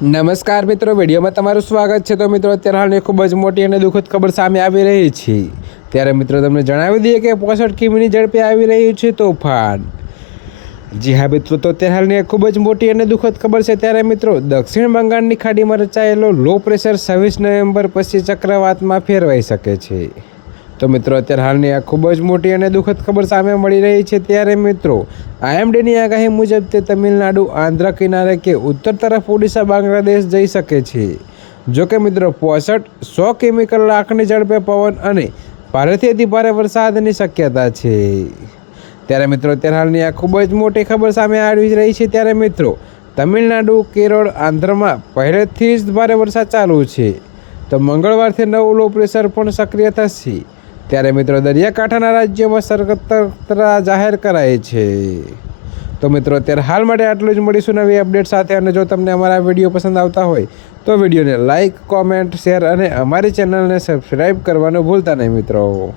નમસ્કાર મિત્રો, વિડીયોમાં તમારું સ્વાગત છે। તો મિત્રો, અત્યારે હાલની ખૂબ જ મોટી અને દુઃખદ ખબર સામે આવી રહી છે। ત્યારે મિત્રો તમને જણાવી દઈએ કે 65 કિમીની ઝડપે આવી રહ્યું છે તોફાન। જી હા મિત્રો, તો અત્યારે હાલની ખૂબ જ મોટી અને દુઃખદ ખબર છે। ત્યારે મિત્રો, દક્ષિણ બંગાળની ખાડીમાં રચાયેલો લો પ્રેશર 26 નવેમ્બર પછી ચક્રવાતમાં ફેરવાઈ શકે છે। તો મિત્રો, અત્યારે હાલની આ ખૂબ જ મોટી અને દુઃખદ ખબર સામે મળી રહી છે। ત્યારે મિત્રો, આઈએમડીની આગાહી મુજબ તે તમિલનાડુ, આંધ્ર કિનારે કે ઉત્તર તરફ ઓડિશા, બાંગ્લાદેશ જઈ શકે છે। જોકે મિત્રો, 65-100 કિમી કલાકની ઝડપે પવન અને ભારેથી અતિભારે વરસાદની શક્યતા છે। ત્યારે મિત્રો, અત્યારે હાલની આ ખૂબ જ મોટી ખબર સામે આવી રહી છે। ત્યારે મિત્રો, તમિલનાડુ, કેરળ, આંધ્રમાં પહેલેથી જ ભારે વરસાદ ચાલુ છે। તો મંગળવારથી નવું લો પ્રેશર પણ સક્રિય થશે। ત્યારે મિત્રો, દરિયાકાંઠાના રાજ્યોમાં સતર્કતા જાહેર કરાઈ છે। તો મિત્રો, અત્યારે હાલ માટે આટલું જ। મળીશું નવી અપડેટ સાથે। અને જો તમને અમારા વિડીયો પસંદ આવતા હોય તો વિડીયોને લાઇક, કોમેન્ટ, શેર અને અમારી ચેનલને સબસ્ક્રાઈબ કરવાનું ભૂલતા નહીં મિત્રો।